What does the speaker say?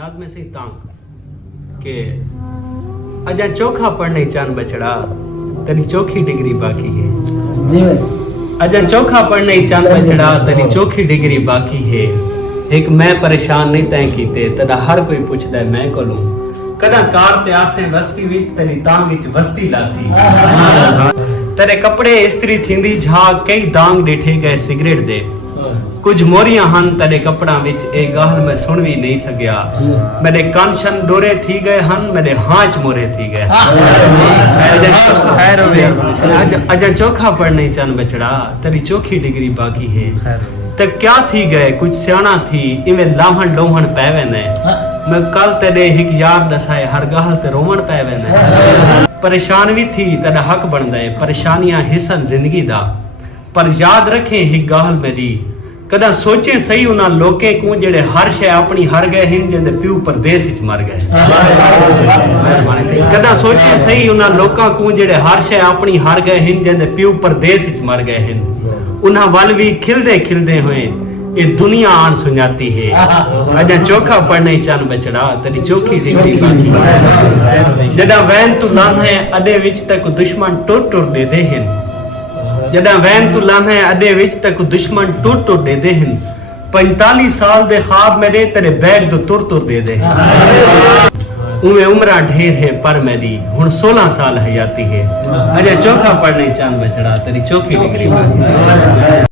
नाज़ में से तांग के अजा चोखा पढ़ने चांद बचड़ा तेरी चोखी डिग्री बाकी है जी भाई। अजा चोखा पढ़ने चांद बचड़ा तेरी चोखी डिग्री बाकी है एक मैं परेशान नहीं तय कीते तेरा हर कोई पुछदा है मैं कोलूं कदा कार ते आसे वस्ती विच तेरी तांग विच वस्ती लाती तेरे कपड़े इस्त्री थींदी झाग कई दांग डिठे गए सिगरेट दे कुछ मोरियां हन तेरे कपड़ा विच ए गाल मैं सुन भी नहीं सकिया मेरे कांशन डोरे थी गए हन मेरे हांच मोरे थी गए अजा चोखा पढ़ने चन बचड़ा तेरी चोखी डिग्री बाकी है ते क्या थी गए कुछ सियाना थी इवे लाहण लोहण पैवे ने मैं कल तेरे हिक यार दसाए हर गाल ते रोवण पैवे ने परेशान भी थी तेरा हक बनदा है परेशानियां हिस्सन जिंदगी दा पर याद रखे हिक गाल मेरी कदा सोचे सही उना लोके को जेड़े हर शय अपनी हर गए हिन जिंदे प्यू परदेस विच मर गए मेहरबानी से कदा सोचे सही उना लोका को जेड़े हर शय अपनी हर गए हिन जिंदे प्यू परदेस विच मर गए हिन उन्हां वल भी खिलदे खिलदे होए ये दुनिया आन सुनाती है अजा चोखा पढ़ने चन बचड़ा तेरी चोखी डिग्री बाकी जदा वैन तू लांघे अडे विच तक दुश्मन टुर टुर दे दे हिन जदा वैन तू लांघे अडे विच तक दुश्मन टुर टुर दे दे हिन 45 साल दे ख्वाब मेरे तेरे बैग दो तुर तुर दे दे उमे उम्रा ढेर है पर मेरी हुन 16 साल हयाती है अजा चोखा पढ़ने चन बचड़ा तेरी चोखी डिग्री बाकी